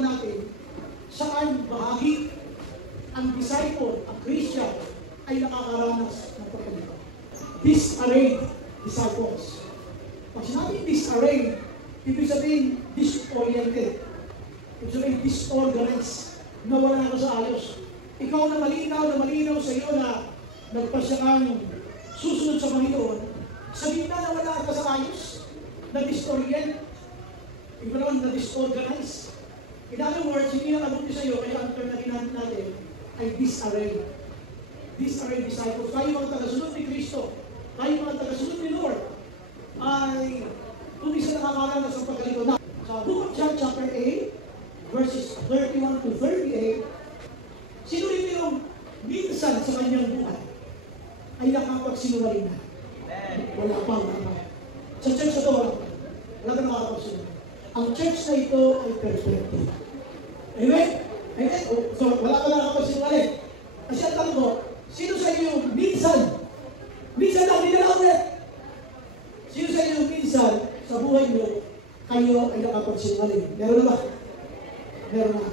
pag-uusapan natin saan bahagi ang disciple, ang Christian, ay nakakaranas ng pagkalito. Disarrayed disciples. Pag sinabing disarrayed, ibig sabihin disoriented. Ibig sabihin disorganized. Nawala ka sa ayos. Ikaw na malinaw sa iyo na nagpasya kang susunod sa Panginoon, sa gitna na wala ka sa ayos, na disorient, iba naman na disorganized. In other words, hindi na kabuti sa iyo, kaya ang term na ginamit natin ay disarray. Disarray disciples. Tayo mga tagasunod ni Kristo, tayo mga tagasunod ni Lord, ay kung isa nakakaranas ng pagkalito na. Sa Book of John chapter 8, verses 31 to 38, sino rin yung minsan sa kanyang buhay ay nakapagsinungaling na? Wala pang naman. Sa church na ito, wala ka nakapagsinungaling. Ang church na ito ay perfect. Amen? Amen? So, wala ka nakapagsinungaling. Kasi ang tanong ko, sino sa inyo yung minsan lang, hindi na ulit. Sino sa inyo yung minsan sa buhay nyo, kayo ay nakapagsinungaling? Meron na ba? Meron na.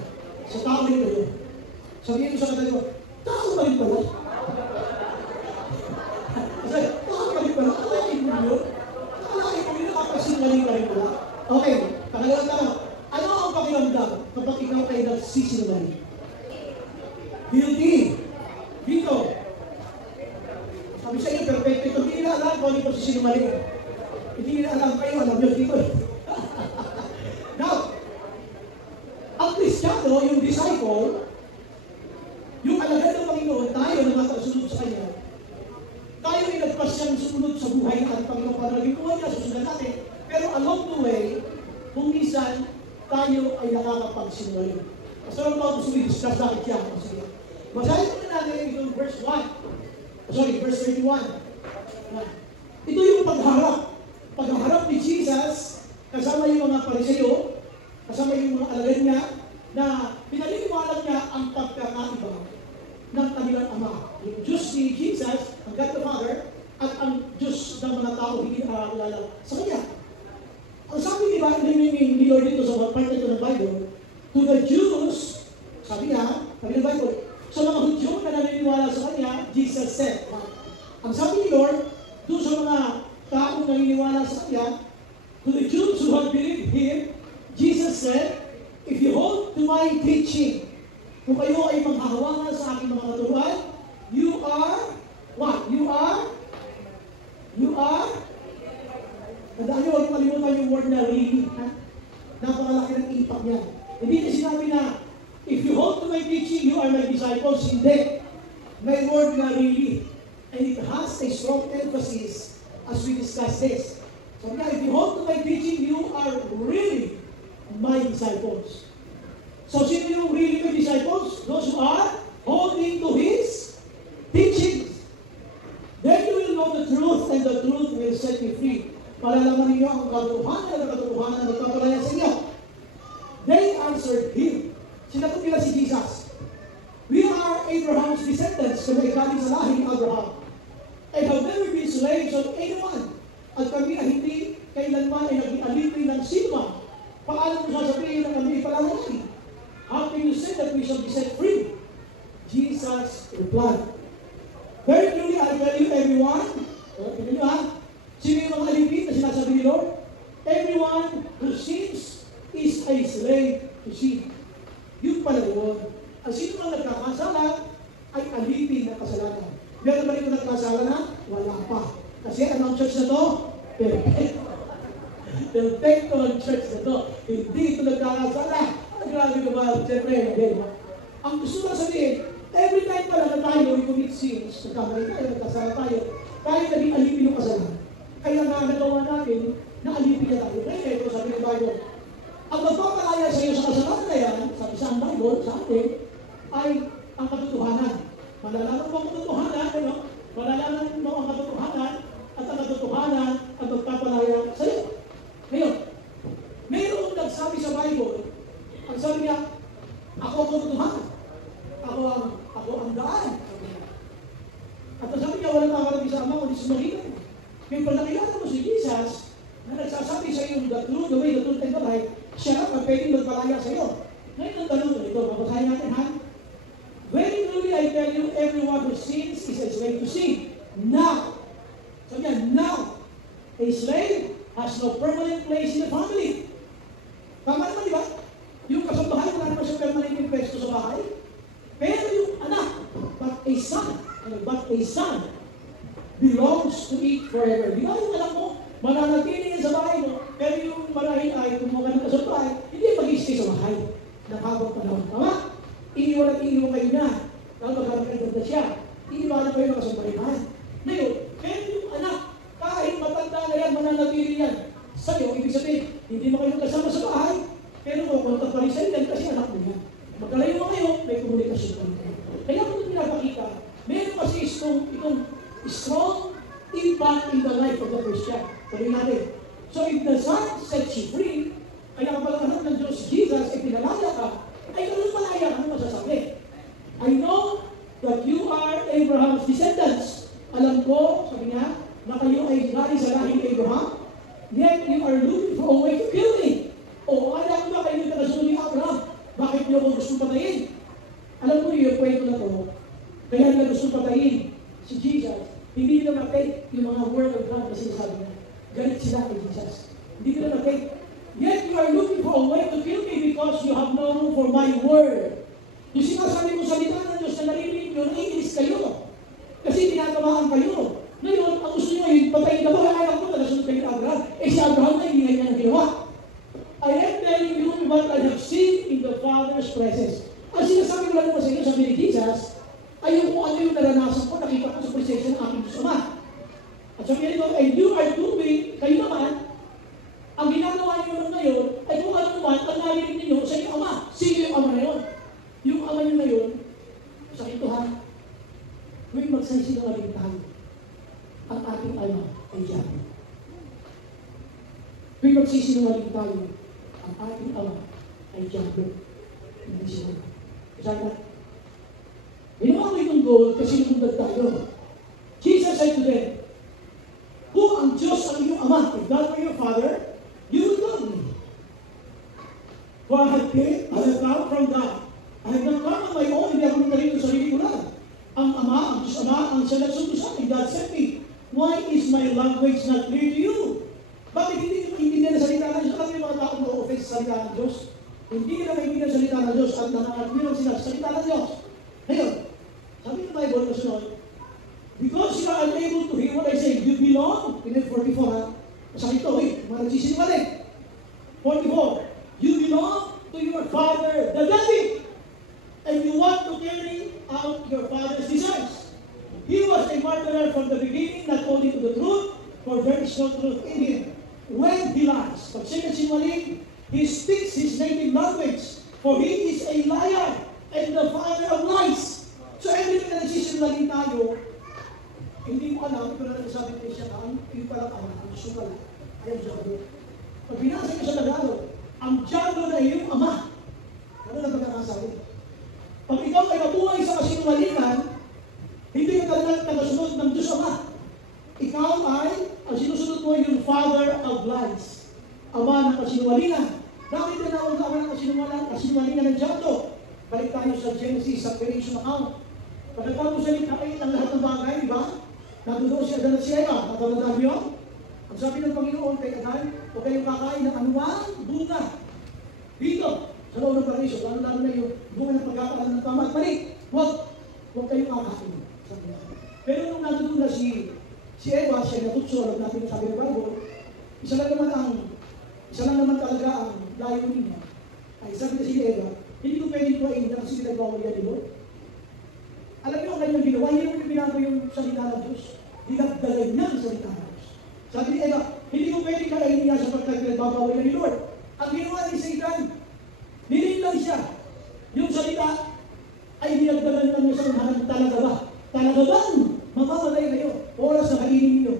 Sa tao rin kayo. Sabihin mo sa katabi ko, tao pa rin pala. Kasi, tao pa rin pala. Akalain mo yun? Akalain mo yun, nakapagsinungaling pa rin pala. Okay, pangalawang tanong. Ano ang pakiramdam kapag ikaw ay nagsisinungaling? Guilty. Dito. Sabi sa inyo, perfect ito. Hindi nila alam kung ano yung pagsisinungaling. Hindi nila alam kayo, alam nyo dito. Now, ang Kristiyano, yung disciple, yung alagad ng Panginoon, tayo na makasunod sa Kanya, tayo ay nagpasyang sumunod sa buhay at Panginoon para naging buhay niya, susunod natin. Pero along the way, kung minsan, tayo ay nakakapagsinungaling. Kasi ano ba gusto i-discuss bakit yan? Basahin muna natin itong verse 31. Ito yung pagharap. Pagharap ni Jesus, kasama yung mga Pariseo, kasama yung mga alagad niya, na pinaliliwanag niya ang pagkakaiba ng kanilang Ama. Yung Diyos ni Jesus, ang God the Father, at ang Diyos ng mga tao hindi nakakilala sa Kanya. Ang sabi ni Lord dito sa part ito ng Bible, to the Jews, sabi ng Bible, sa mga Hudyo na naniniwala sa Kanya, Jesus said. Ang sabi ni Lord, doon sa mga taong naniniwala sa Kanya, to the Jews who had believed Him, Jesus said, if you hold to my teaching, kung kayo ay maghahawakan sa aking mga katuruan, you are, what? You are, tandaan nyo, huwag malimutan yung word na really. Napakalaki ng impact niya. Hindi na sinabi na, if you hold to my teaching, you are my disciples. Hindi. May word na really. And it has a strong emphasis as we discuss this. Sabi nga, if you hold to my teaching, you are really my disciples. So, sino yung really my disciples? Those who are holding to His teachings. Then you will know the truth, and the truth will set you free. Palalaman ninyo ang katotohanan at katotohanan na magpapalaya sa inyo. They answered Him. Sinagot nila si Jesus. We are Abraham's descendants, kami galing sa lahi ni Abraham. And have never been slaves of anyone. At kami ay hindi kailanman ay naging alipin ng sinuman. Paano mo sasabihin na kami palalaki? How can you say that we shall be set free? Jesus replied, very truly I tell you everyone, sino yung mga alipin na sinasabi ni Lord? Everyone who sins is a slave to sin. Yung pala yun. Ang sino mang nagkakasala ay alipin ng kasalanan. Meron ba rin nagkasala na? Wala pa. Kasi anong church na to? Perfect. Perfecto ang church na to. Hindi ito nagkakasala. Grabe ka ba? Siyempre, hindi. Ang gusto ko sabihin, every time pala na tayo, we commit sins, nagkamali tayo, nagkasala tayo, tayo naging alipin ng kasalanan. Kaya nga nagawa natin, na alipin na tayo. Kaya ito sabi ng Bible, ang magpapalaya sa iyo sa kasalanan na yan, sabi sa Bible, sa atin, ay ang katotohanan. Malalaman mo ang katotohanan, ano? Malalaman mo ang katotohanan, at ang katotohanan ang magpapalaya sa iyo. Ngayon, mayroong nagsabi sa Bible, ang sabi niya, ako ang katotohanan. Ako ang daan. At ang sabi niya, walang makakarating sa Ama, kundi sumagitan. Ngayon, pag nakilala mo si Jesus, na nagsasabi sa iyo the truth, the way, the truth, and the life, siya ang pwedeng magpalaya sa iyo. Ngayon ang tanong ko ito, babasahin natin ha? Very truly I tell you, everyone who sins is a slave to sin. Now, sabi niya, now, a slave has no permanent place in the family. Tama naman, di ba? Yung kasambahay, wala naman siya permanent pwesto sa bahay. Pero yung anak, but a son belongs to it forever. Di ba yung anak mo, mananatili yan sa bahay mo, pero yung marahil ay, kung mga ka sa bahay, hindi mag-i-stay sa bahay. Nakabang panahon. Tama? Iniwan at iniwan kayo niya. Dahil magkakaroon na siya. Iniwanan kayo ng kasambahay. Ngayon, pero yung anak, kahit matanda na yan, mananatili yan. Sa'yo, ibig sabihin, hindi mo kayo kasama sa bahay, pero kukunta pa rin sa'yo yan kasi anak mo yan. Magkalayo mo kayo, may komunikasyon pa rin. Kaya kung ito pinapakita, meron kasi itong strong impact in the life of the Christian. Sabi natin. So if the Son sets you free, kaya kapag anak ng Diyos, Jesus, ay pinalaya ka, ay ganun malaya ka, ano masasabi? I know that you are Abraham's descendants. Alam ko, sabi niya, na kayo ay galing sa lahing Abraham, yet you are looking for a way to kill me. O, alam ba kayo na kasunod ni Abraham? Bakit niyo ako gusto patayin? Alam mo yung kwento na to, kaya nila gusto patayin si Jesus, hindi nila na-take yung mga word of God na sinasabi niya. Galit sila kay Jesus. Hindi nila na-take. Yet you are looking for a way to kill me because you have no room for my word. Yung sinasabi mo salita ng Diyos na narinig nyo, naiinis kayo. Kasi tinatamaan kayo. Ngayon, ang gusto nyo yung patayin na ba, anak mo, nalasunod kayo ng Abraham. Eh si Abraham na hindi niya ng ginawa. I am telling you what I have seen in the Father's presence. Ang sinasabi ko lang naman sa inyo, sabi ni Jesus, ay kung ano yung naranasan ko, nakita ko sa presensya ng aking Diyos Ama. At sabi nito, and you are doing, kayo naman, ang ginagawa niyo naman ngayon, ay kung ano naman, ang narinig ninyo sa inyong Ama. Sino yung Ama na yun? Yung Ama niyo na yun, sa kintuhan, huwag magsasinungaling tayo. Ang ating Ama ay Yahweh. Huwag magsisinungaling tayo. Ang ating Ama ay Yahweh. Hindi siya. Sana, ginawa ko itong goal kasi lumundad tayo. Jesus said to them, kung ang Diyos ang iyong Ama, if God were your Father, you would love me. For I have come from God. I have not come on my own, hindi ako nagtarin ng sarili ko lang. Ang Ama, ang Diyos Ama, ang siya nagsundo sa akin, God sent me. Why is my language not clear to you? Bakit hindi nyo maintindihan na salita ng Diyos? Alam yung mga taong na-offense sa salita ng Diyos? Hindi nila maintindihan sa salita ng Diyos at nangangatwiran sila sa salita ng Diyos. Ngayon, sabi ng Bible na sunod, because you are unable to hear what I say, you belong, in 44 ha, masakit ito mga nagsisinungaling. 44, you belong to your father, the devil, and you want to carry out your father's desires. He was a murderer from the beginning, not only to the truth, for there is no truth in him. When he lies, pag siya sinungaling, he speaks his native language, for he is a liar and the father of lies. So every time na nagsisinungaling tayo, hindi mo alam, pero nagsasabi ko siya, yung pala ka, gusto ka lang, ayaw siya ko. Pag binasa niyo sa Tagalog, ang diablo na iyong ama. Ano na pagkakasabi? Pag ikaw ay mabuhay sa kasinungalingan, hindi ka talagang nagasunod ng Diyos Ama. Ikaw ay, ang sinusunod mo yung father of lies. Ama ng kasinungalingan. Bakit tinawag na ama ng kasinungalingan ng diablo? Balik tayo sa Genesis, sa creation account. Pagkatapos siya nikain ang lahat ng bagay, di ba? Natutuwa siya Adan at si Eva. Natatandaan niyo? Ang sabi ng Panginoon kay Adan, huwag kayong kakain ng anuang bunga. Dito, sa loob ng paraiso, lalo na yung bunga ng pagkakaroon ng tama at mali. Huwag kayong kakain. Pero nung natutuwa na si Eva, siya natutso, alam natin yung sabi ng Bible, isa lang naman talaga ang layunin niya. Ay, sabi na si Eva, hindi ko pwedeng tuwain niya kasi pinagbawa niya ni Lord. Alam niyo ang kanyang ginawa, hindi mo binago yung salita ng Diyos. Dinagdagan niya ang salita ng Diyos. Sabi ni Eva, hindi ko pwedeng kalainin niya sapagkat pinagbabawal niya ni Lord. Ang ginawa ni Satan, nilingdan siya. Yung salita ay dinagdagan lang niya sa unahan. Talaga ba? Talaga bang mamamatay kayo? Oras na kainin niyo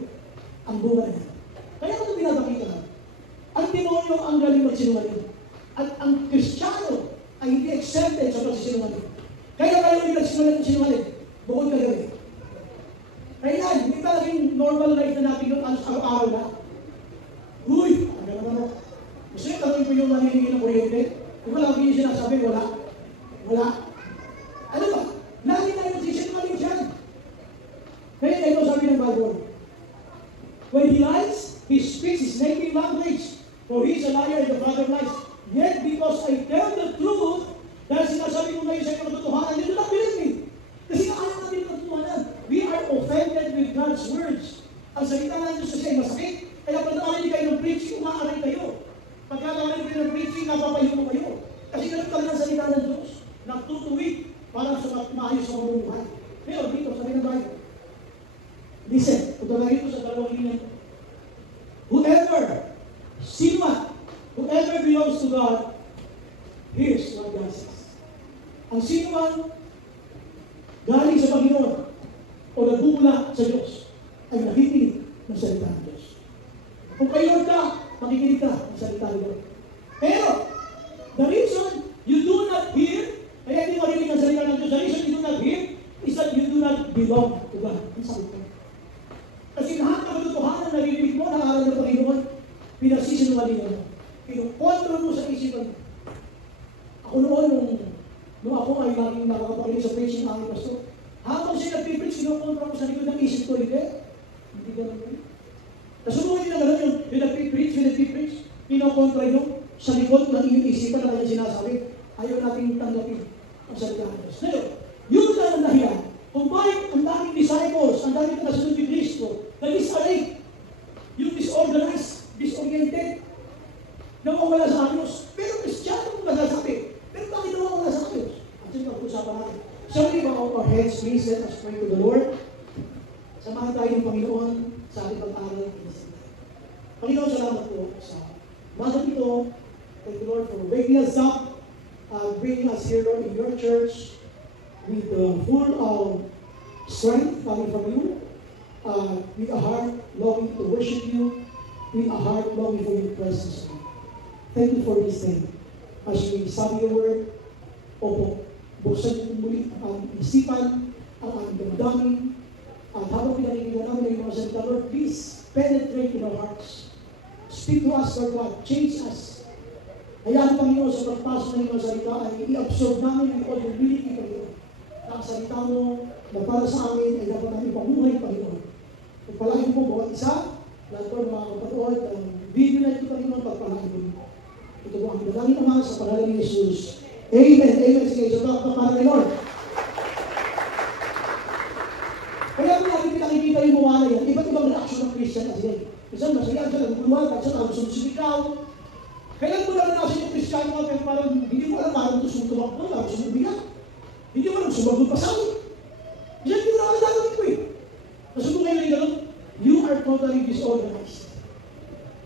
ang bunga niya. Kaya ito pinapakita na. Ang demonyo ang galing magsinungaling. At ang Kristiyano ay hindi exempted sa pagsisinungaling. Kaya kayo hindi nagsinungaling. Bukod ka gawin. Kaya hindi ka naging normal life na natin yung araw-araw na. Uy! Ano naman ako? Gusto nyo tanongin ko yung nanginigin ng kuryente? Kung wala ko yung sinasabi sinasabi? Wala. Wala. Ano ba? Lagi na yung sinungaling dyan. Kaya ito sabi ng Bible. When he lies, he speaks his native language. For he is a liar and the father of lies. Yet because I tell the truth, dahil sinasabi ko ngayon sa inyo katotohanan, you do not believe me. Kasi ayaw natin ang katotohanan. We are offended with God's words. Ang salita ng Diyos kasi ay masakit. Kaya pag narinig kayo ng preaching, umaaray kayo. Pagka narinig kayo ng preaching, napapayo mo kayo. Kasi ganun talaga ang salita ng Diyos. Nagtutuwid para sa maayos sa mabuhay. Pero dito, sabi ng Bible. Listen, tutulagin ko sa dalawang linya. Whoever belongs to God, here's what God says. Ang sino man galing sa Panginoon o nagbubula sa Diyos ay nakikinig ng salita ng Diyos. Kung kayo ka, makikinig ka ng salita ng Diyos. Pero, the reason you do not hear, kaya hindi marinig ang salita ng Diyos, the reason you do not hear is that you do not belong to God. Ang sabi ko. Kasi lahat ng katotohanan na narinig mo ng aral ng Panginoon, pinagsisinungaling mo. Pinukontrol mo sa isipan mo. Ako noon, nung ako ay laging nakakapakinig sa preaching ng aking pastor, habang siya nag-preach, kinukontrol ko sa likod ng isip ko, hindi ganun yun. Nasubukan niyo na gano'n yung nag-preach, kinukontrol nyo sa likod ng iyong isipan na kanyang sinasabi, ayaw natin tanggapin ang salita ng Diyos. Ngayon, yun na ang dahilan. Kung bakit ang daming disciples, ang daming kasunod ni Kristo, nag-disarray, yung disorganized, disoriented, nawawala sa Diyos. Pero Kristiyano kung nasasabi, pero bakit nawawala sa Diyos? At yun ang usapan natin. Shall we bow our heads, please? Let us pray to the Lord. Samahan tayo ng Panginoon sa ating pag-aaral ng Panginoon. Panginoon, salamat po sa mga ito. Thank you, Lord, for waking us up, bringing us here, Lord, in your church, with full of strength coming from you, with a heart longing to worship you, with a heart longing for your presence. Thank you for this day. As we study your word, opo, buksan niyo muli ang isipan, ang aming damdamin, at habang pinakinggan namin ng mga salita, Lord, please penetrate in our hearts. Speak to us, Lord God. Change us. Hayaan, Panginoon, sa pagpasok ng mga salita ay i-absorb namin with all humility, Panginoon. Na ang salita mo na para sa amin ay dapat namin pamuhay, Panginoon. Pagpalain po bawat isa, lahat po ng mga kapatid, ang video na ito, Panginoon, pagpalain mo. Ito po ang dalangin naman sa pangalan ni Jesus. Amen. Amen. Sige, so talk na para kay Lord. Kaya kung natin pinakikita yung mawala yan, iba't ibang reaksyon ng Christian kasi. Minsan masaya siya, naguluhan, kasi gusto sumisigaw. Kailan mo naranasan yung Christian mo, pero parang hindi mo alam, parang gusto tumakbo, parang gusto bigat. Hindi mo alam, sumagot pa sa akin. Yan yung nakakagagawin ko eh. Kasi kung ngayon yung you are totally disorganized.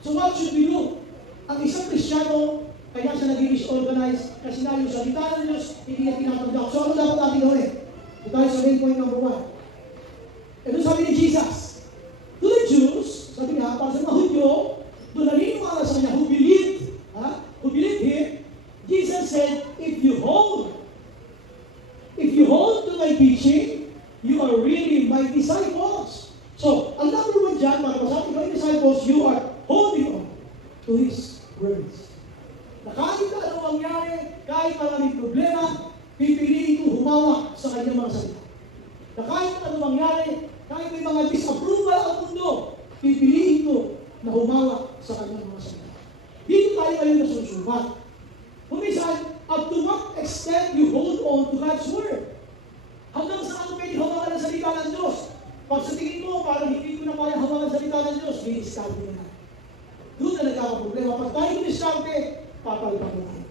So what should we do? Ang isang Kristiyano, kaya siya naging disorganized, kasi na yung salita ng Diyos, hindi niya tinatanggap. So ano dapat natin gawin? Ito tayo sa main point number 1. Ito sabi ni Jesus, to the Jews, sabi nga, para sa mga Hudyo, doon naniniwala sa kanya, who believed him, Jesus said, if you hold to my teaching, you are really my disciples. So, ang number 1 dyan, para sa ating mga disciples, you are holding on to His words. Na kahit na ano mangyari, kahit maraming problema, pipiliin ko humawak sa kanyang mga salita. Na kahit ano mangyari, kahit may mga disapproval ang mundo, pipiliin ko na humawak sa kanyang mga salita. Dito tayo ngayon nasusubat. Kung minsan, up to what extent you hold on to God's Word. Hanggang saan mo pwede hawakan ang salita ng Diyos? Pag sa tingin mo, parang hindi ko na kaya hawakan ang salita ng Diyos, may discount mo na. Doon na nagkakaproblema. Pag tayo discount papalitan mo tayo.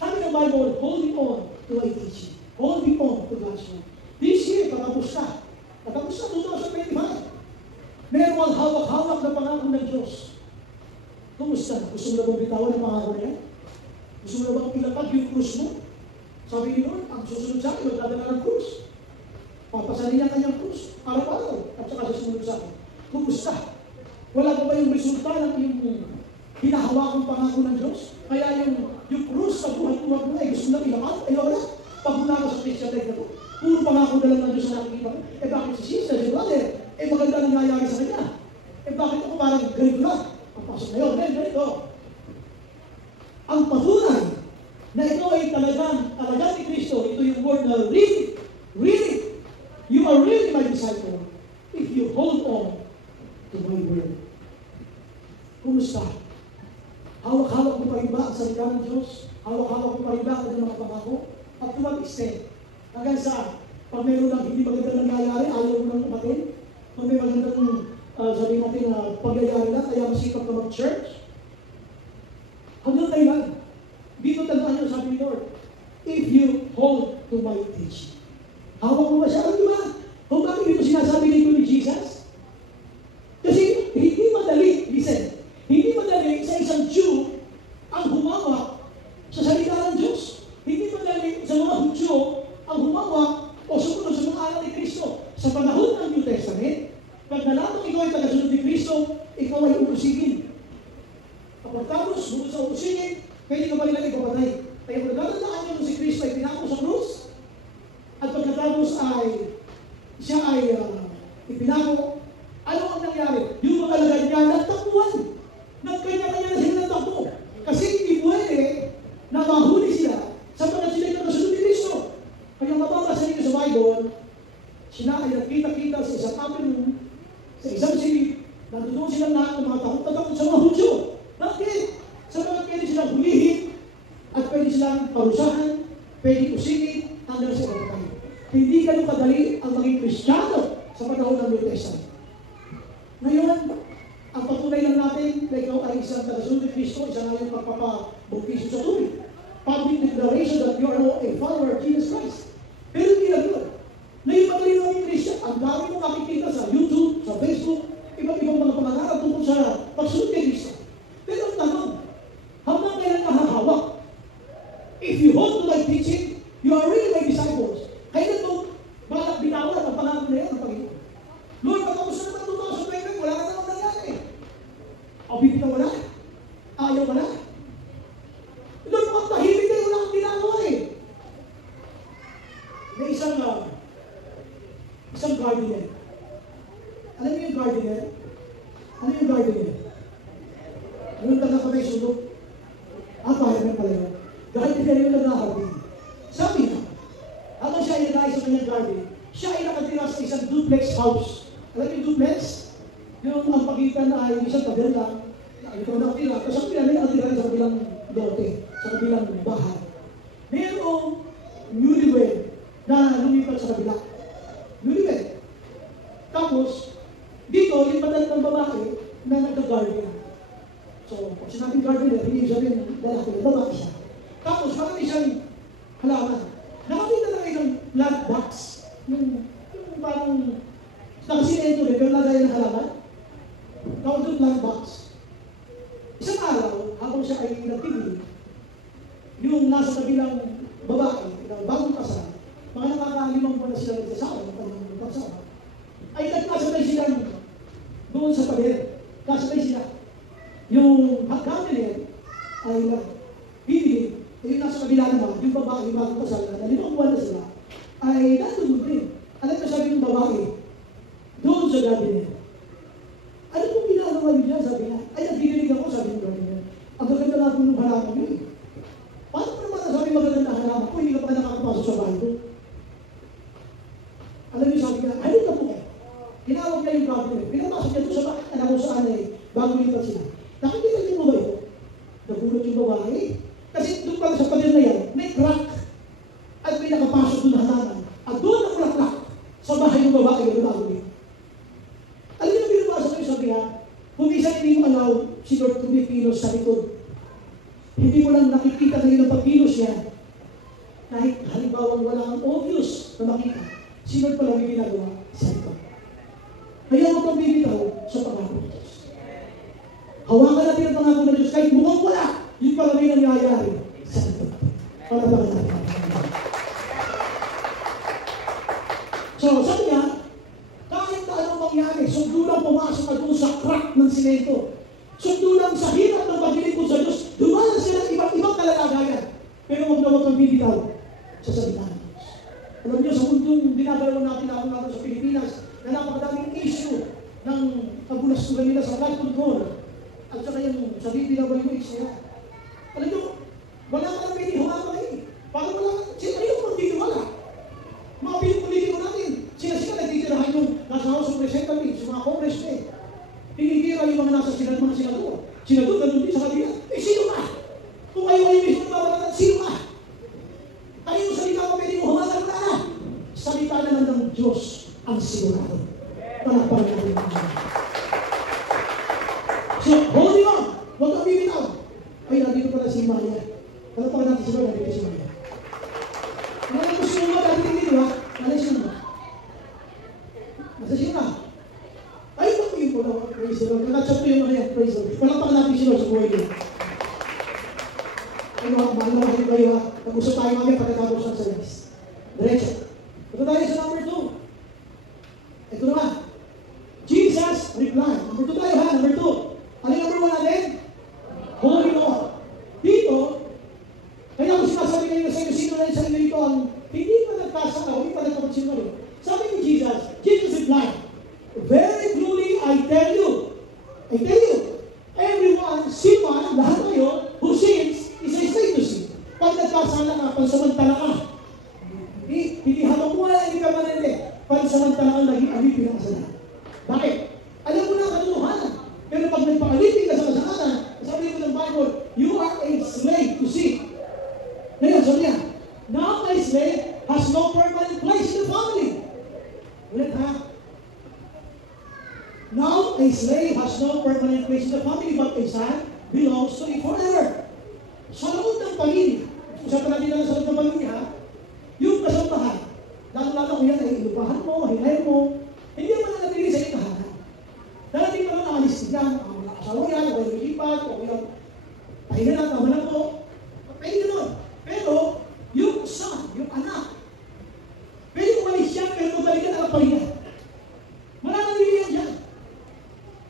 Sabi ng Bible, holding on to a teaching. Holding on to God's Word. This year, patapos na. Patapos na 2025. Meron ang hawak-hawak na pangako ng Diyos. Kumusta? Gusto mo na bang bitawan ang pangako na yan? Gusto mo na bang ilapag yung krus mo? Sabi ni Lord, ang susunod sa akin, magdadala ng krus. Papasalin niya kanyang krus, araw-araw, at saka susunod sa akin. Kumusta? Wala ba yung resulta ng iyong hinahawakang pangako ng Diyos? Kaya yung krus sa buhay-buhay mo ay gusto na ilapag? Ay wala. Pag mula ka sa Christian life na po, puro pangako na lang ng Diyos na nakikita ko. Bakit si sister, si brother? Maganda ang nangyayari sa kanya. Bakit ako parang ganito lang? Ang pasok na yun, ganito. Ang patunay na ito ay talagang ni Kristo, ito yung word na really, really, you are really my disciple if you hold on to my word. Kumusta? Hawak-hawak mo pa rin ba ang salita ng Diyos? Hawak-hawak mo pa rin ba ang mga pangako? At to what extent? Hanggang sa pag meron lang hindi magandang nangyayari, ayaw mo nang umatin? Pag may magandang sabihin natin na pagyayari lang, kaya masikap ka mag-church? Hanggang kailan? Dito tandaan nyo, sabi ni Lord, if you hold to my teaching. Hawak mo ba siya? Alam nyo ba? Kung bakit dito sinasabi dito ni Jesus? Kasi hindi madali, listen, hindi madali sa isang Jew ang humawak sa salita ng Diyos. Hindi madali sa mga Hudyo ang humawak o sumunod sa mga aral ni Kristo. Sa panahon ng New Testament, pag nalamang ikaw ay tagasunod ni Kristo, ikaw ay uusigin. Kapag tapos, bukod sa uusigin, pwede ka ba nilang ipapatay? Kaya kung natatandaan nyo nung si Kristo ay pinako sa krus, at pagkatapos ay siya ay ipinako, ano ang nangyari? Yung mga lagad niya nagtakbuhan. Nagkanya-kanya na sila nagtakbo. Kasi hindi pwede na mahuli sila sa mga sila na nasunod ni Kristo. Kaya mababasa ninyo sa Bible, sila ay nagkita-kita sa isang avenue, sa isang silid, nandoon silang lahat ng mga takot-takot sa mga Hudyo. Bakit? Sabagat pwede silang hulihin at pwede silang parusahan, pwede usigin hanggang sa kapatay. Hindi ganun kadali ang maging Kristiyano sa panahon ng New Testament. Ngayon, ang patunay lang natin na ikaw ay isang tagasunod ni Kristo, isang ayong pagpapabautismo sa tubig. Public declaration that you are now a follower of Jesus Christ. Pero hindi lang yun. Ngayon madali lang yung Christian, ang dami mo makikita sa YouTube, sa Facebook, iba't ibang mga pangangarap tungkol sa pagsunod kay Kristo. Pero ang tanong, hanggang kailan nakahawak? If you hold to my teaching, you are really my disciples. Kailan mo balak bitawan ang pangako na yan ng Panginoon? Lord, pagkapos na naman 2020, wala ka naman nangyari. O bibitaw wala? Ayaw wala? Lord, magtahimik kayo, wala kang ginagawa eh. May isang gardener. Alam niyo yung gardener? Ano yung gardener? Yung taga pa may sulok. Pahayaman pala yun. Gardener yung nag-aharbin. Sabi niya, habang siya ay nagay sa kanyang garden, siya ay nakatira sa isang duplex house. Alam niyo yung duplex? Yung ang pagitan na ay isang tagal lang. Ito ang nakatira. Tapos ang pinanay nakatira sa kabilang lote, sa kabilang bahay. Mayroong newlywed na lumipat sa kabila. Newlywed. Tapos, dito, lipatan ng babae na nagka-garden. So, pag sinabing gardener, hindi sabihin lalaki na babae siya. Tapos, marami siyang halaman. Nakakita na kayo ng plant box. Yung parang nakasinento rin, pero lagay ng halaman. Tawag doon plant box. Isang araw, habang siya ay nagpili, yung nasa kabilang babae, bagong kasal, mga nakakalimang pa na sila nagsasawa, ng kanyang pagsawa, ay nagkasabay silang doon sa pader. Kasabay sila. Yung hagkamilin ay bibili, yung nasa kabila naman, yung babae, yung bagong kasal na limang buwan na sila, ay nandun din. Alam mo sabi ng babae, doon sa gabi niya. Ano kung ginagawa niyo dyan? Sabi niya, ay nagdidinig ako, sabi ng gabi niya. Ang gaganda na po ng halaman niyo eh. Paano ko naman nasabi maganda na halaman ko, hindi ka pa nakakapasok sa bahay ko? Alam niyo, sabi niya, ayun na po eh. Tinawag niya yung gabi niya. Pinapasok niya doon sa bahay, anak ko saan eh, bago lipat sila. Nakikita niyo mo ba yun? Nagulot yung babae. Kasi doon pala sa pader na yan, may crack. At may nakapasok doon na halaman. At doon ang crack sa bahay ng babae yung bago niya. Alam niyo na pinapasok niyo, sabi niya, kung minsan hindi mo alaw si Lord kumikilos sa likod. Hindi mo lang nakikita kayo ng pagkilos niya. Kahit halimbawa walang obvious na makita. Si Lord pala may ginagawa sa likod. Kaya huwag kang bibitaw sa pangako ng Diyos. Hawakan natin ang pangako ng Diyos kahit mukhang wala. Yung pala may nangyayari sa likod. Palabakan natin. So, sabi niya, kahit na anong mangyari, sundo lang pumasok ka doon sa crack ng simento. Sundo lang sa hirap ng paglilingkod sa Diyos, dumalan sila ibang kalagayan. Pero huwag na huwag kang bibitaw sa salita ng Diyos. Alam niyo, sa mundong dinadalaw natin natin sa Pilipinas, na napakadaming issue ng kabulastugan nila sa blood control at saka yung sa BPWH nila. Alam niyo, wala ka lang pwede humapak sigurado. Palakpakan natin ang Panginoon. So, holding on. Huwag kang bibitaw. Ay, nandito pala si Maya. Palakpakan natin si Maya. Nandito si Maya. Mga gusto mo ba dati dito ha? Alis mo. Nasa siya na. Ay, naku yung pula. Praise the Lord. Nakachap ko yung mga yan. Praise the Lord. Palakpakan natin si Lord sa buhay niyo. Ano ha? Mahal na kayo kayo ha? Nag-usap tayo mamaya pagkatapos ng service. Diretso. Ito tayo sa number 2. Ito naman. Jesus replied. Number 2 tayo ha. Number 2. Ano yung number 1 natin? Holding on. Dito, kaya kung sinasabi kayo sa inyo, sino na yung sarili dito ang hindi pa nagkasama, hindi pa nagkapagsinungaling. Sabi ni Jesus, Jesus replied, very truly I tell you, everyone, sinuman, lahat kayo, who sins, is a slave to sin. Pag nagkasala ka, pansamantala ka. Hindi habang wala, hindi ka manende. Pansamantala ka, naging alipin ang kasalanan. Bakit? Alam mo na ang katotohanan. Pero pag nagpakalipin ka sa kasalanan, sabi ko ng Bible, you are a slave to sin. Ngayon, sabi niya, now a slave has no permanent place in the family. Ulit ha? Now a slave has no permanent place in the family, but a son belongs to it forever. Sa loob ng pamilya, usapan natin na sa loob ng pamilya, ha? Yung kasambahan, lalo-lalo kung yan ay ilubahan mo, hinay mo, hindi mo na natili sa itahanan. Dahil mo lang nakalis niyan, ang asawa yan, o yung lipat, o yung pahinga lang, tama lang po. Pwede nun. Pero, yung son, yung anak, pwede umalis siya, pero mabalikan ang pahinga. Mananatili yan dyan.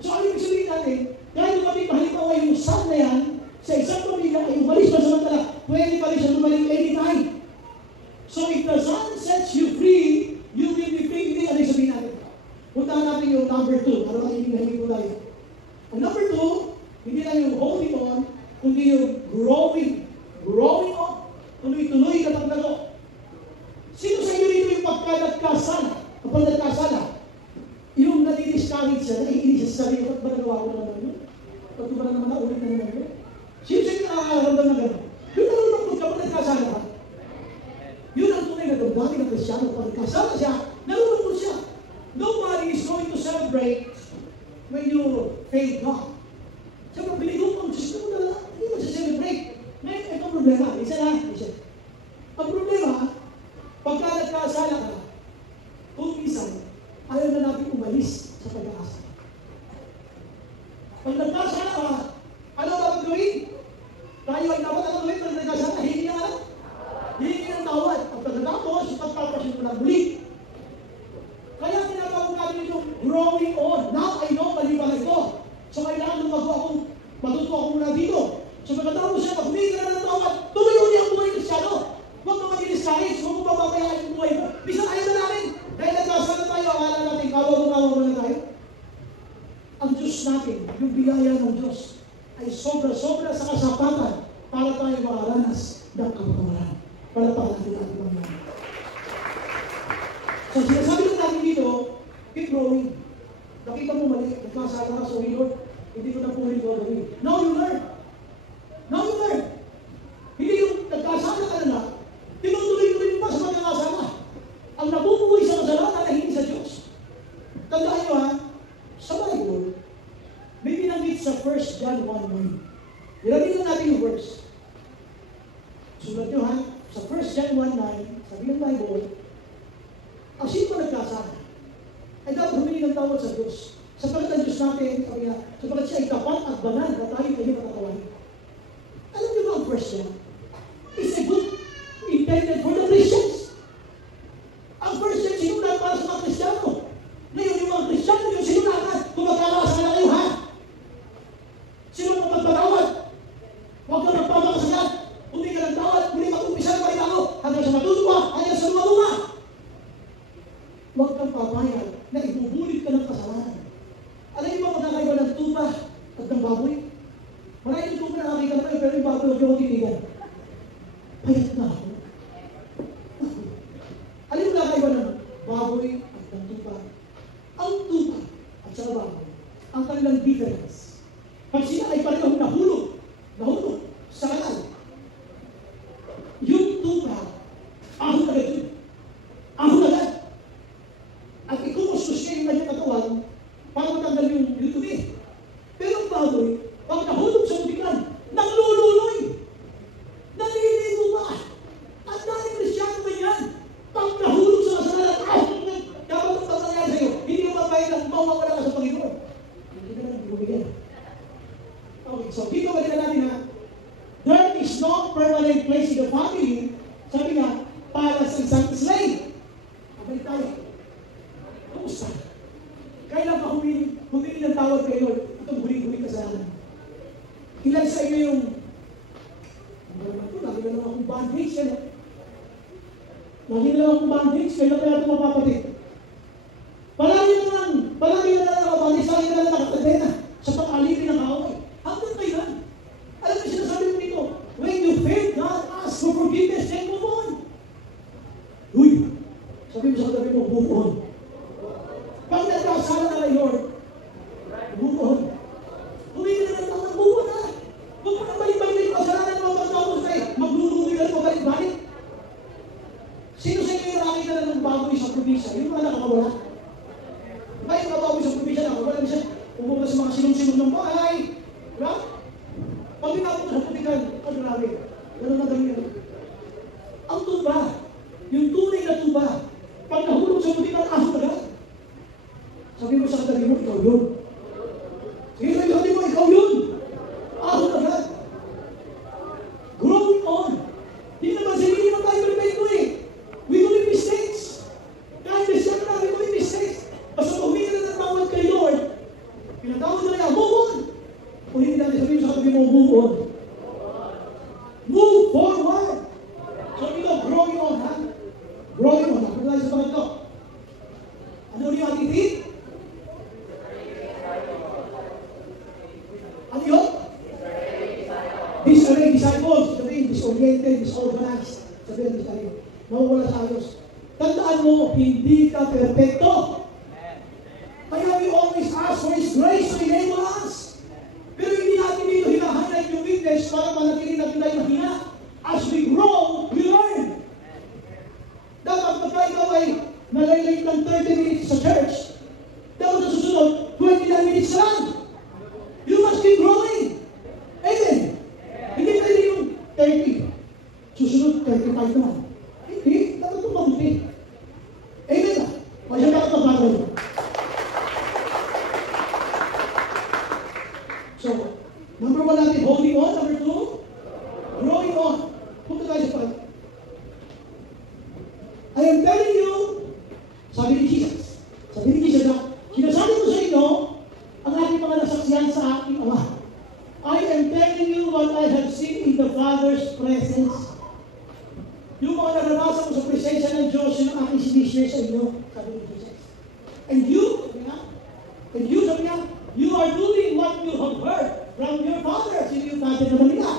So, ano yung sabihin natin? Dahil lumabing halimbawa yung son na yan, sa isang pamilya ay umalis pa samantala, pwede pa rin siya lumaling anytime. So, if the son sets you free, you will be free. Hindi, ano yung sabihin natin? Puntahan natin yung number 2. Ano ang hindi po tayo? Ang number 2, hindi lang yung holding on, kundi yung growing. Growing on. Tuloy-tuloy na paglago. Sino sa inyo dito yung pagkadagkasala? Kapag nagkasala, yung nadi-discourage siya, naiinis siya sa sarili, ba't ba nagawa ko na naman yun? Ba't ko ba na naman naulit na naman yun? Sino sa inyo nakakaramdam na gano'n? Yung nalulungkot kapag nagkasala ka, yun ang tunay na damdamin ng Kristyano. Kapag nagkasala siya, nalulungkot siya. Nobody is going to celebrate when you fail God. Sabi, binigong ang Diyos mo na lang, hindi mo celebrate. Ngayon, ito ang problema. Isa na, isa. Ang problema, pagka nagkasala ka, kung minsan, ayaw na natin umalis sa pag-aasa. Pag nagkasala ka, ano dapat gawin? Tayo ay dapat ang gawin pag nagkasala, hihingi na lang. Hihingi ng tawad. At pagkatapos, pagpapasyon mo na muli. Kaya tinatawag natin yung growing on. Now I know, mali pala ito. So kailangan matuto ako muna dito. So pagkatapos siya, pag humingi ka na ng tawad, tuloy uli ang buhay ng Kristyano. Huwag mo mag-discourage, huwag mo papabayaan yung buhay mo. Bisan ayaw na namin. Dahil nagkasala tayo, akala natin, kawaw mo na tayo. Ang Diyos natin, yung biyaya ng Diyos, ay sobra-sobra sa kasapatan para tayo makaranas ng kapatawaran. Para natin natin Panginoon. So sinasabi lang natin dito, keep growing. Nakita mo mali, nagkasala ka, sorry Lord, hindi ko na po rin gagawin. Now you learn. Now you learn. Hindi yung nagkasala ka na lang, tinutuloy-tuloy pa sa pagkakasala. Ang nabubuhay sa kasalanan ay hindi sa Diyos. Tandaan nyo ha, sa Bible, may binanggit sa 1 John 1:9. Ilagay lang natin yung verse. Sulat nyo ha, sa 1 John 1:9, sabi ng Bible, ang sino nagkasala ay dapat humingi ng tawad sa Diyos. Sapagkat ang Diyos natin, sabi nga, sapagkat siya ay tapat at banal na tayo kayo matatawanin. Alam niyo ba ang first one? It's a book intended for the Christians. Ang first one, sinulat para sa mga Kristiyano. Ngayon, yung mga Kristiyano, yung sinulatan, kung magkakasala kayo, ha? Sino mo magpatawad? Huwag ka magpapakasalan. Huwag ka ng tawad, muli mag-umpisa na kayo ako, hanggang sa matutuwa, hanggang sa lumaluma. Huwag kang papayag na ibubulit ka ng kasalanan. Alam niyo ba magkakaiba ng tupa at ng baboy? Maraming tupa na nakakita na kayo, pero yung baboy, huwag yung titigan. Payat na ako. Alam niyo magkakaiba ng baboy at ng tupa? Ang tupa at sa baboy, ang kanilang difference. Pag sila ay parehong nahulog sa kanal, yung tupa, ahon agad yun. Ahon agad. At ikaw your family, sabi nga, para sa isang slave. Abay tayo. Kumusta? Kailan ka humingi ng tawag kay Lord? Itong huling-huling kasalanan. Ilan sa inyo yung lagi na lang akong bandage, eh. Lagi na lang akong bandage, kailan kaya ito mapapatid? Palagi na lang ako bandage, lagi na lang nakakadena sa pag-alipin ng kaaway. Hanggang kailan? Alam mo, sinasabi mo dito, when you fail God, ask for forgiveness, then move on. Uy, sabi mo sa katabi mo, move on. Pag nagkasala na kay Lord, move on. Humingi na lang ng move on, ha? Huwag mo na balik-balik yung kasalanan mo, pagkakos na maglulungi ka rin balik-balik. Sino sa inyo yung nakakita na ng baboy sa probinsya? Yung mga nakakawala? Ba yung baboy sa probinsya nakakawala? Minsan, umuha sa mga silong-silong ng bahay. Diba? Pag pinapot sa putikan, grabe. Ganun na ganyan. Ang tuba, yung tunay na tuba, pag nahulog sa putikan, ahon na lang. Sabi mo sa katabi mo, ikaw yun. Sige, sabi mo, ikaw yun. Ahon na lang. Growing on. Hindi naman sa hindi naman tayo perfect mo eh. We do make mistakes. Kahit Christian na, we do make mistakes. Basta kung humingi na ng tawad kay Lord, pinatawad na niya, move on. Kung hindi natin sabihin sa katabi mo, move on. Move forward. Sabi ko, growing on, ha? Growing on. Ako tayo sa pangatlo. Ano yung ating team? Ano yun? Disarray, disciples. Sabihin, disoriented, disorganized. Sabihin, disarray. Mawawala sa ayos. Tandaan mo, hindi ka perfecto. Kaya we always ask for His grace to enable us. Pero hindi natin dito hinahighlight yung weakness para manatili natin tayo mahina. As we grow, we learn. Dapat pagka ikaw ay nalaylate ng 30 minutes sa church, dapat sa susunod, 29 minutes lang. You must keep growing. Amen. Hindi pwede yung 30. Susunod, 35 naman. Hindi, dapat ito mabuti. Amen na. Masya dapat magbago. So, number 1 natin, holding on. Number 2, growing on. Punta tayo sa pag. I am telling you, sabi ni Jesus na, sinasabi ko sa inyo, ang aking mga nasaksiyan sa aking Ama. I am telling you what I have seen in the Father's presence. Yung mga naranasan ko sa presensya ng Diyos, yung aking sinishare sa inyo, sabi ni Jesus. And you, sabi niya, you are doing what you have heard from your father. Sino yung father naman nila?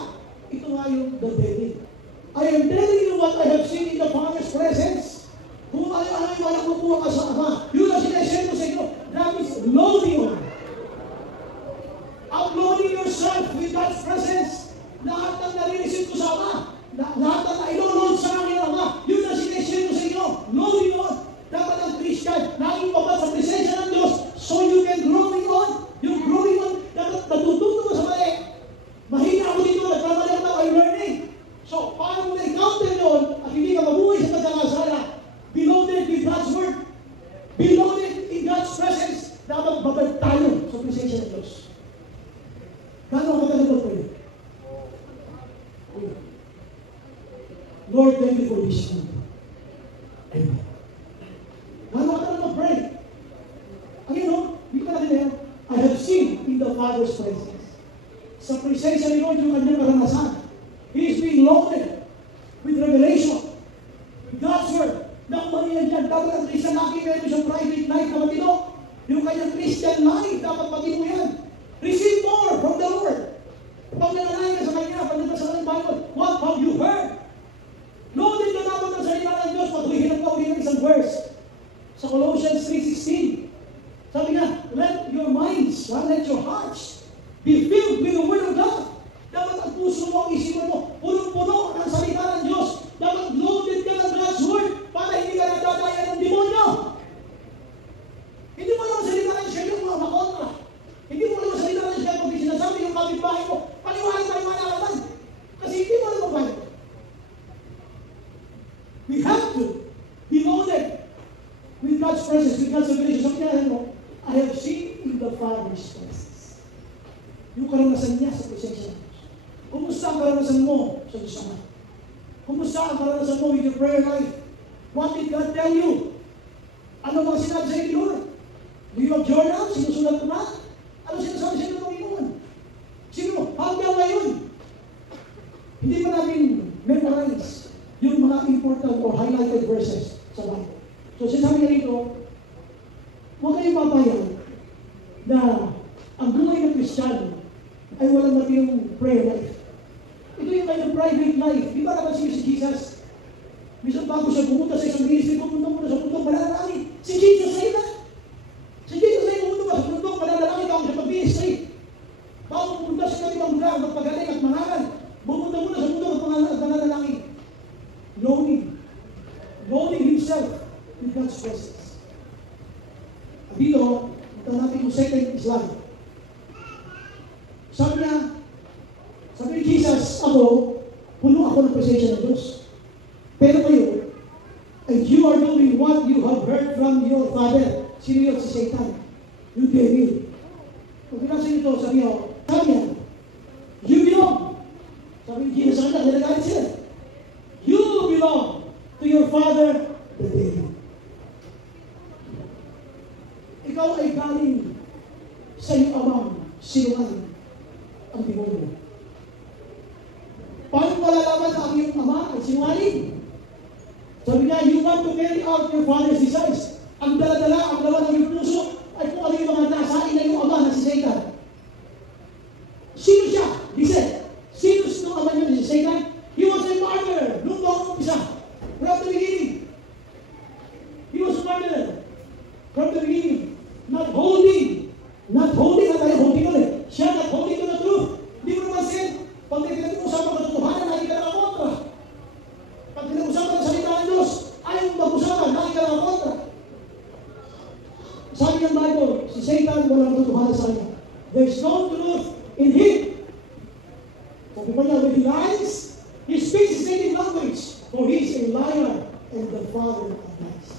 Ito nga yung the David. I am telling you what I have seen in the Father's presence. Kung ano yung walang kukuha ka sa Ama, yun ang sinashare ko sa inyo. That is loading on. Uploading yourself with God's presence. Lahat ng nare-receive ko sa Ama, lahat ng na-load sa akin ng Ama, yun ang sinashare ko sa inyo. Loading on. Dapat ang Christian, naging baba sa presensya ng Diyos so you can growing on. Yung growing on, dapat natututo mo sa mali. Mahina ako dito, nagkamali ako, I'm learning. So, paano mo na-encounter yun at hindi ka mabuhay sa pagkakasala? Beloaded with God's Word. Beloaded in God's presence. Dapat babad tayo sa presensya ng Diyos. Gano'n ka talaga po yun? Lord, thank you for this food. Amen. Gano'n ka talaga pray? Again, no? Hindi ko natin yan. I have seen in the Father's presence. Sa presensya ni Lord yung kanyang karanasan. He is being loaded with revelation. With God's Word. Nakuha niya dyan. Dapat ang Christian lagi meron siyang private life na matino. Yung kanyang Christian life, dapat matino yan. Receive more from the Lord. Pag nananayin ka sa kanya, pag nagkasama ng Bible, what have you heard? Loaded na dapat ang salita ng Diyos. Patuloy ka uli ng isang verse. Sa Colossians 3:16. Sabi nga, let your minds, let your hearts be filled with the Word of God. Dapat ang puso mo, ang isipan mo, punong-puno ng salita ng Diyos. Dapat loaded ka ng God's Word para hindi ka nadadaya ng demonyo. Hindi mo lang salita ng Diyos yung mga makontra. Hindi mo lang salita ng Diyos pag sinasabi yung kapitbahay mo, paniwala tayo manalaman. Kasi hindi mo lang mabalit. We have to be loaded with God's presence, with God's revelation. Sabi niya, I have seen in the Father's presence. Yung karanasan niya sa presensya ng Diyos. Kumusta ang karanasan mo sa Diyos Ama? Kumusta ang karanasan mo with your prayer life? What did God tell you? Ano mga sinabi sa inyo, Lord? Do you have journal? Sinusulat mo na? Ano sinasabi sa inyo ng Panginoon? Sino? Hanggang ngayon, hindi pa namin memorize yung mga important or highlighted verses sa Bible. So sinasabi niya rito, huwag kayong papayag na ang buhay ng Kristiyano ay walang matiyong prayer life. Ito yung kanyang private life. Di ba naman si Jesus? Minsan bago siya pumunta sa isang ministry, pumunta muna sa bundok, mananalangin. Si Jesus ay na. Si Jesus ay pumunta sa bundok, mananalangin bago siya mag-ministry. Bago pumunta sa kanibang lugar, magpagaling at mangaral. Pumunta muna sa bundok at mananalangin. Loading himself with God's presence. At dito, ito natin yung second slide. Sabi ni Jesus, puno ako ng presensya ng Diyos. Pero kayo, and you are doing what you have heard from your father. Sino yun? Si Satan. You devil. Kung pinasa nyo ito, sabi niya, you belong. Sabi ni Jesus sa kanya, nilagalit siya. You belong to your father, the devil. Ikaw ay galing sa iyong amang sinungaling ang demonyo. Paano malalaman na ang iyong ama ay sinungaling? Sabi niya, you want to carry out your father's desires. Ang daladala, ang laman ng iyong puso ay kung ano yung mga nasain na iyong ama na si Satan. Sino siya? Listen, sino ang ama niya si Satan? He was a martyr. Noong baong umpisa. From the beginning. He was a martyr. From the beginning. Not holding na tayo holding ulit. Siya not holding to the truth. Hindi mo naman sin. Pag may pinag-uusapan ng katotohanan, lagi ka nakakontra. Pag pinag-uusapan ng salita ng Diyos, ayaw mong mag-usapan, lagi ka nakakontra. Sabi ng Bible, si Satan walang katotohanan sa kanya. There's no truth in him. Sabi pa niya, when he lies, he speaks his native language, for he is a liar and the father of lies.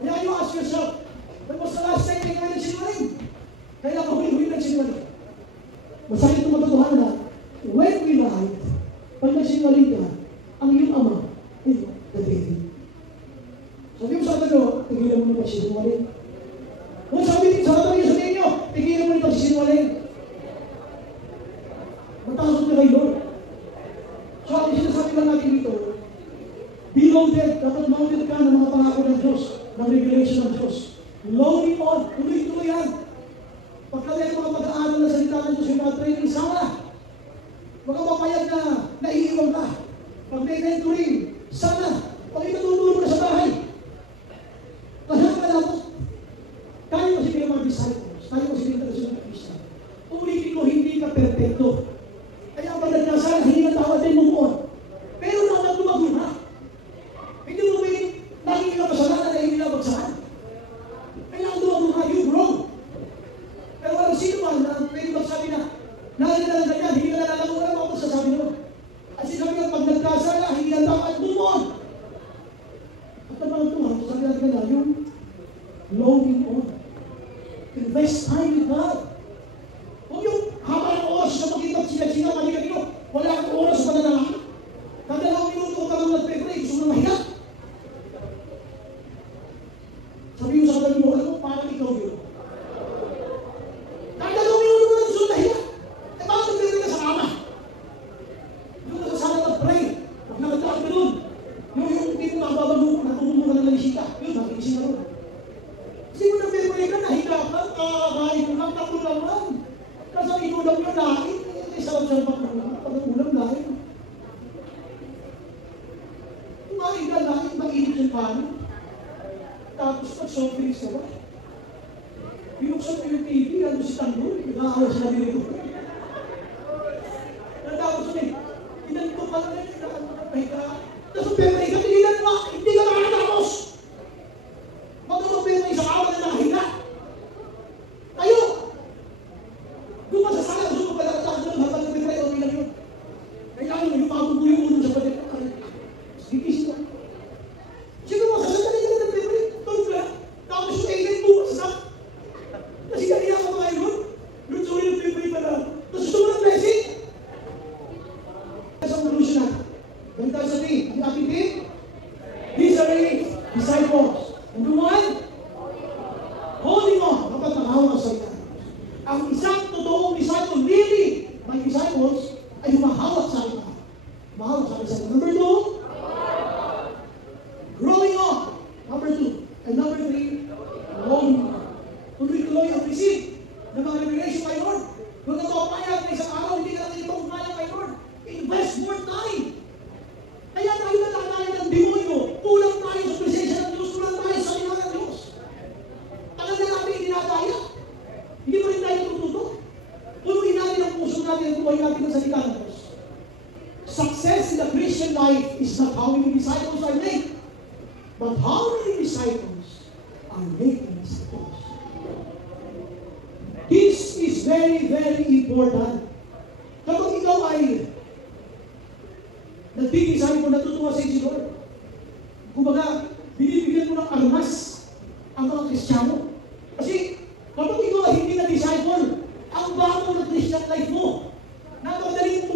Kaya you ask yourself, when was the last time na kayo nagsinungaling? Kaya huli-huli nagsinungaling. Masakit itong matotohanan na, when we lie, pag nagsinungaling ka, ang iyong ama, is the devil. Sabi mo sa atin, tigilan mo na pagsinungaling. Kung sabi sa atin niyo, sabihin niyo, tigilan mo na pagsinungaling. Matakot ka kay Lord. So, ang sinasabi lang natin dito, be loaded, dapat loaded ka ng mga pangako ng Diyos, ng revelation ng Diyos. Loading on, tuloy-tuloy yan. Pagkali ang mga pag-aaral na salita ng Diyos, yung mga training, sama. Huwag kang mapayag na naiiwan ka. Pag may mentoring, sana. Pag itutulong na sa bahay. Kasama ka dapat. Kaya mo sige mga disciples, kaya mo sige talaga ng Kristiyan. Ulitin ko, hindi ka perfecto. Kaya ang pagdadasal, hindi na tawad din move on. Pero naman lumago na. Hindi mo may naging ka kasalanan na hindi na bagsakan. Kailangan lumago na, you grow. Pero walang sino man na pwede magsabi na nalala lang ganyan, hindi ka nalalago na ako sasabi naman. At sinabi nga, pag nagkasala, hindi na tawad, move on. At ang mga tuwa, sabi natin na yung loading on. Invest time with God. Huwag yung haba ng oras na makikita sila malika dito. Wala kang oras pa na nalang. Kadalawang minuto ka lang nagpe-pray, gusto mo na mahiya. Sabi mo sa kadalawang mo, parang ikaw yun. Kadalawang minuto ka lang gusto mo na mahiya. Eh bakit nagpe-pray ka sa kama? Doon ka sa sala mag-pray. Pag nakataas ka doon, yung tipo nakababago, natulong mo ka ng lalisita. Yun, nakikisin na doon. Kasi mo nagpe-pray ka, nahiga ka, kakakain mo lang, takbo lang lang. Kasi ang inulam nyo lain, ay sarap siyang pag-ulam lain. Kumain ka lain, mainit yung paano. Tapos pag-soft drinks na ba? Binuksan ko yung TV, ano si Tanggol, nakakawa sila nilito. Natapos yun inanto ka lang na nakapahiga. Tapos pemay ka, tinilan mo, hindi ka nakakatapos. Matulog pemay sa awa na nakahiga. Tayo! Doon ka sa sala, doon ka pala doon habang nagpipray, okay lang yun. Kailangan mo, yung mabubuyo mo doon sa palit. Gigising ka. Sino mo, sasandali ka na nagpipray, tulog ka. Tapos yung agent bukas na. Kasi kanina ka mga yun. Yun, sorry, nagpipray pa na. Tapos gusto mo ng blessing. Sa solution natin. Ganito sabihin, ang how many disciples are made, but how many disciples are making disciples. This is very, very important. Kapag ikaw ay nagtitisahin mo, natutuwa sa si Lord. Kumbaga, binibigyan mo ng armas ang mga Kristiyano. Kasi kapag ikaw ay hindi na disciple, ang bago ng Christian life mo, napakadaling